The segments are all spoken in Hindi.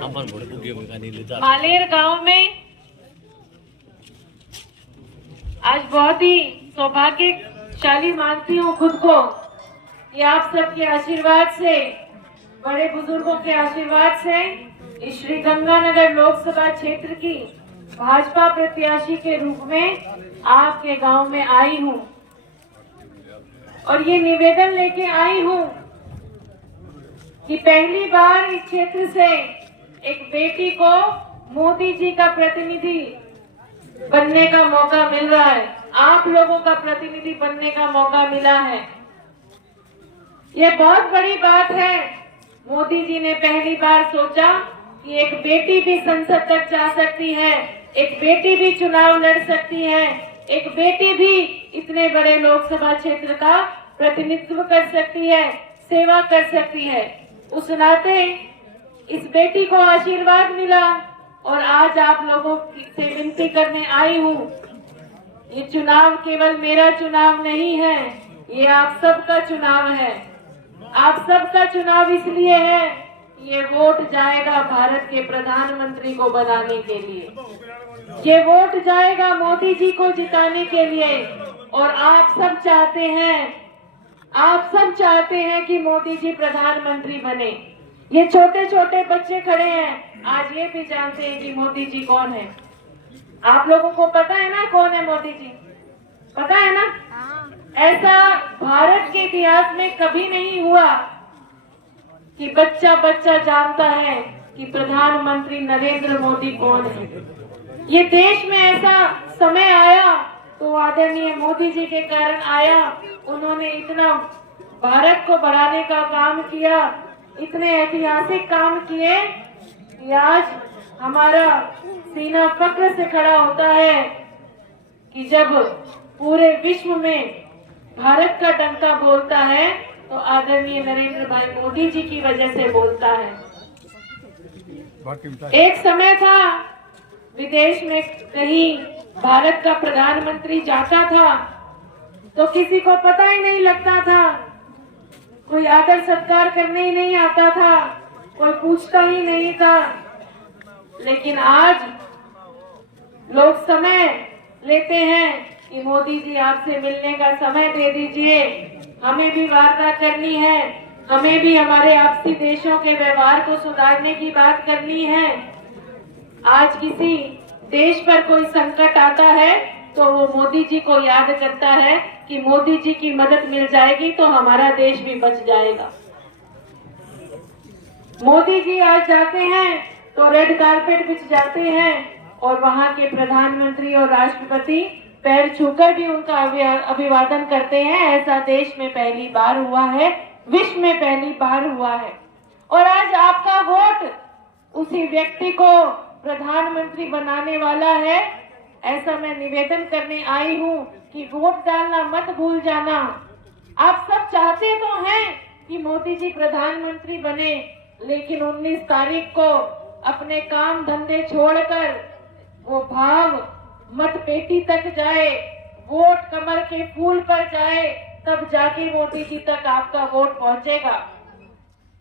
मालेर गांव में आज बहुत ही सौभाग्यशाली मानती हूँ खुद को कि आप सबके आशीर्वाद से, बड़े बुजुर्गों के आशीर्वाद से इस श्री गंगानगर लोकसभा क्षेत्र की भाजपा प्रत्याशी के रूप में आपके गांव में आई हूँ और ये निवेदन लेके आई हूँ कि पहली बार इस क्षेत्र से एक बेटी को मोदी जी का प्रतिनिधि बनने का मौका मिल रहा है, आप लोगों का प्रतिनिधि बनने का मौका मिला है। ये बहुत बड़ी बात है। मोदी जी ने पहली बार सोचा कि एक बेटी भी संसद तक जा सकती है, एक बेटी भी चुनाव लड़ सकती है, एक बेटी भी इतने बड़े लोकसभा क्षेत्र का प्रतिनिधित्व कर सकती है, सेवा कर सकती है। उस नाते इस बेटी को आशीर्वाद मिला और आज आप लोगों से विनती करने आई हूँ। ये चुनाव केवल मेरा चुनाव नहीं है, ये आप सबका चुनाव है। आप सबका चुनाव इसलिए है, ये वोट जाएगा भारत के प्रधानमंत्री को बनाने के लिए, ये वोट जाएगा मोदी जी को जिताने के लिए। और आप सब चाहते हैं कि मोदी जी प्रधानमंत्री बने। ये छोटे छोटे बच्चे खड़े हैं, आज ये भी जानते हैं कि मोदी जी कौन है। आप लोगों को पता है ना कौन है मोदी जी, पता है ना? ऐसा भारत के इतिहास में कभी नहीं हुआ कि बच्चा बच्चा जानता है कि प्रधानमंत्री नरेंद्र मोदी कौन है। ये देश में ऐसा समय आया तो आदरणीय मोदी जी के कारण आया। उन्होंने इतना भारत को बढ़ाने का काम किया, इतने ऐतिहासिक काम किए कि आज हमारा सीना फक्र से खड़ा होता है कि जब पूरे विश्व में भारत का डंका बोलता है तो आदरणीय नरेंद्र भाई मोदी जी की वजह से बोलता है। एक समय था विदेश में कहीं भारत का प्रधानमंत्री जाता था तो किसी को पता ही नहीं लगता था, कोई आदर सत्कार करने ही नहीं आता था, कोई पूछता ही नहीं था। लेकिन आज लोग समय लेते हैं कि मोदी जी आपसे मिलने का समय दे दीजिए, हमें भी वार्ता करनी है, हमें भी हमारे आपसी देशों के व्यवहार को सुधारने की बात करनी है। आज किसी देश पर कोई संकट आता है तो वो मोदी जी को याद करता है कि मोदी जी की मदद मिल जाएगी तो हमारा देश भी बच जाएगा। मोदी जी आज जाते हैं तो रेड कारपेट बिछ जाते हैं और वहां के प्रधानमंत्री और राष्ट्रपति पैर छूकर भी उनका अभिवादन करते हैं। ऐसा देश में पहली बार हुआ है, विश्व में पहली बार हुआ है। और आज आपका वोट उसी व्यक्ति को प्रधानमंत्री बनाने वाला है। ऐसा मैं निवेदन करने आई हूँ कि वोट डालना मत भूल जाना। आप सब चाहते तो हैं कि मोदी जी प्रधानमंत्री बने, लेकिन 19 तारीख को अपने काम धंधे छोड़कर वो भाव मत पेटी तक जाए, वोट कमर के फूल पर जाए, तब जाके मोदी जी तक आपका वोट पहुंचेगा।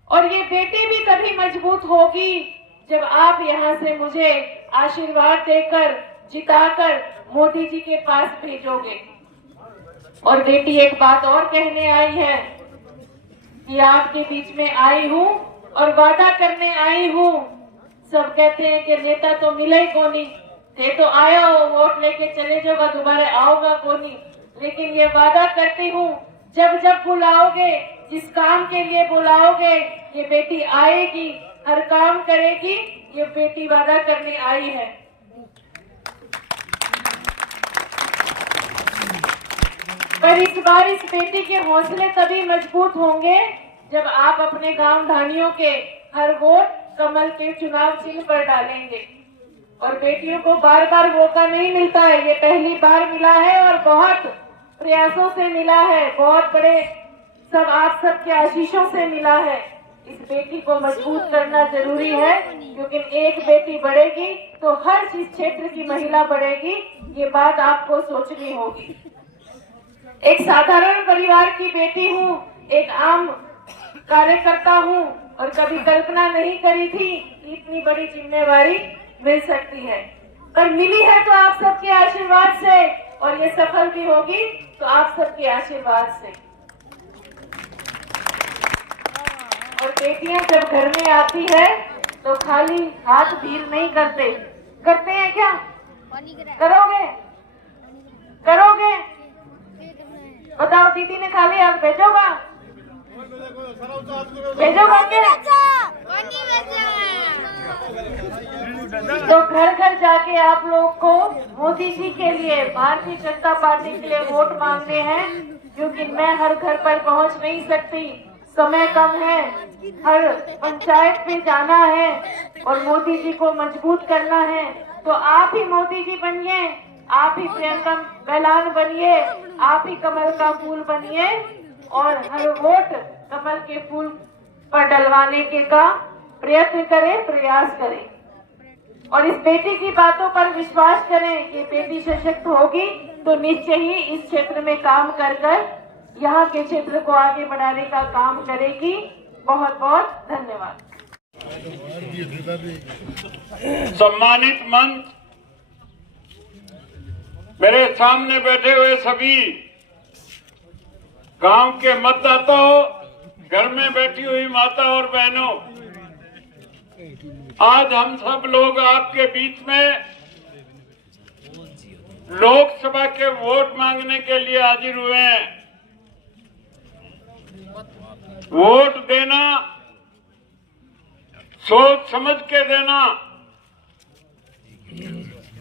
और ये बेटी भी तभी मजबूत होगी जब आप यहाँ से मुझे आशीर्वाद देकर जिताकर मोदी जी के पास भेजोगे। और बेटी एक बात और कहने आई है कि आपके बीच में आई हूँ और वादा करने आई हूँ। सब कहते हैं कि नेता तो मिले ही कोनी, ये तो आया हो वोट लेके चले जाओगा, दोबारा आओगा कोनी। लेकिन ये वादा करती हूँ जब जब बुलाओगे, जिस काम के लिए बुलाओगे, ये बेटी आएगी, हर काम करेगी। ये बेटी वादा करने आई है। पर इस बार इस बेटी के हौसले तभी मजबूत होंगे जब आप अपने गांव ढानियों के हर वोट कमल के चुनाव चिन्ह पर डालेंगे। और बेटियों को बार बार मौका नहीं मिलता है, ये पहली बार मिला है और बहुत प्रयासों से मिला है, बहुत बड़े सब आप सबके आशीषों से मिला है। इस बेटी को मजबूत करना जरूरी है, क्योंकि एक बेटी बढ़ेगी तो हर चीज क्षेत्र की महिला बढ़ेगी। ये बात आपको सोचनी होगी। एक साधारण परिवार की बेटी हूँ, एक आम कार्यकर्ता हूँ और कभी कल्पना नहीं करी थी कि इतनी बड़ी जिम्मेवारी मिल सकती है, पर मिली है तो आप सबके आशीर्वाद से, और ये सफल भी होगी तो आप सबके आशीर्वाद से। और बेटियां जब घर में आती है तो खाली हाथ भीड़ नहीं करते हैं क्या? करोगे? बताओ, दीदी ने खाली हाथ भेजोगा क्या? तो घर घर जाके आप लोग को मोदी जी के लिए, भारतीय जनता पार्टी के लिए वोट मांगने हैं, क्योंकि मैं हर घर पर पहुंच नहीं सकती, समय कम है, हर पंचायत में जाना है और मोदी जी को मजबूत करना है। तो आप ही मोदी जी बनिए, आप ही प्रियंका बैलान बनिए, आप ही कमल का फूल बनिए और हर वोट कमल के फूल पर डलवाने के का प्रयत्न करें, प्रयास करें। और इस बेटी की बातों पर विश्वास करें कि बेटी सशक्त होगी तो निश्चय ही इस क्षेत्र में काम कर यहाँ के क्षेत्र को आगे बढ़ाने का काम करेगी। बहुत बहुत धन्यवाद। सम्मानित मंच, मेरे सामने बैठे हुए सभी गांव के मतदाताओं, घर में बैठी हुई माता और बहनों, आज हम सब लोग आपके बीच में लोकसभा के वोट मांगने के लिए हाजिर हुए हैं। वोट देना सोच समझ के देना,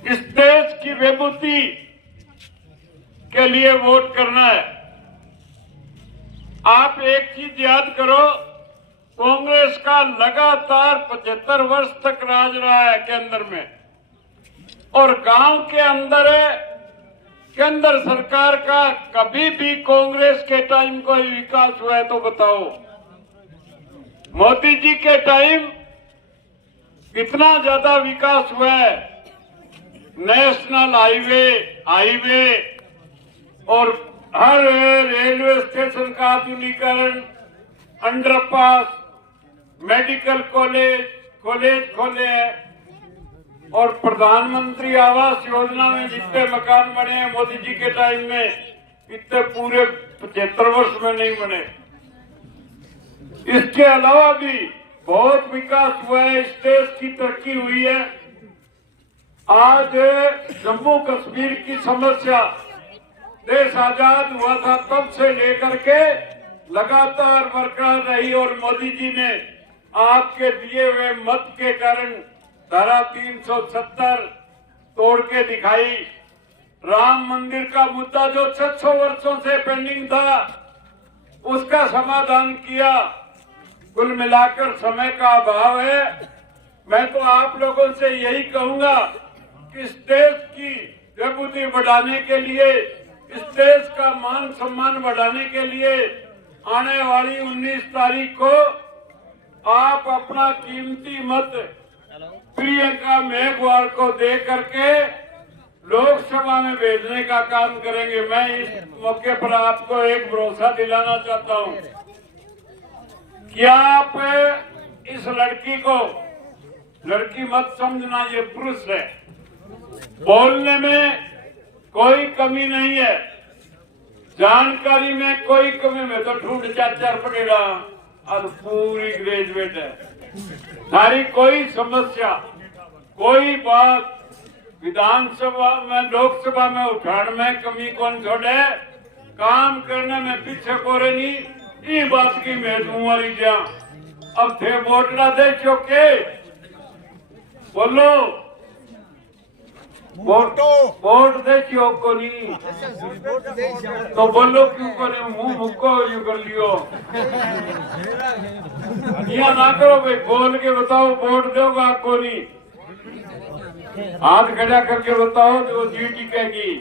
इस देश की विभूति के लिए वोट करना है। आप एक चीज याद करो, कांग्रेस का लगातार 75 वर्ष तक राज रहा है केंद्र में, और गांव के अंदर केंद्र सरकार का कभी भी कांग्रेस के टाइम कोई विकास हुआ है तो बताओ। मोदी जी के टाइम कितना ज्यादा विकास हुआ है, नेशनल हाईवे और हर रेलवे स्टेशन का आधुनिकीकरण, अंडरपास, मेडिकल कॉलेज खोले हैं, और प्रधानमंत्री आवास योजना में जितने मकान बने हैं मोदी जी के टाइम में, इतने पूरे 75 वर्ष में नहीं बने। इसके अलावा भी बहुत विकास हुआ है, इस देश की तरक्की हुई है। आज जम्मू कश्मीर की समस्या, देश आजाद हुआ था तब से लेकर के लगातार बरकरार रही, और मोदी जी ने आपके दिए हुए मत के कारण धारा 370 तोड़ के दिखाई। राम मंदिर का मुद्दा जो 600 वर्षों से पेंडिंग था, उसका समाधान किया। कुल मिलाकर समय का अभाव है। मैं तो आप लोगों से यही कहूंगा कि इस देश की विभूति बढ़ाने के लिए, इस देश का मान सम्मान बढ़ाने के लिए आने वाली 19 तारीख को आप अपना कीमती मत प्रियंका मेघवाल को दे करके लोकसभा में भेजने का काम करेंगे। मैं इस मौके पर आपको एक भरोसा दिलाना चाहता हूं कि आप इस लड़की को, लड़की मत समझना, ये पुरुष है, बोलने में कोई कमी नहीं है, जानकारी में कोई कमी में तो ढूंढ चार पड़ेगा, अब पूरी ग्रेजुएट है। सारी कोई समस्या, कोई बात विधानसभा में, लोकसभा में उठाने में कमी कौन छोड़े, काम करने में पीछे कोरे नहीं, ये बात की मैं तुम्हारी जा। अब थे वोटरा दे चौके, बोलो वोट दे चौक को नहीं तो बोलो क्यों करे, मुंह मुक्को यू कर लियो, या ना करो भाई, बोल के बताओ वोट दोगा को नहीं, हाथ खड़ा करके बताओ जो जी टिकेगी।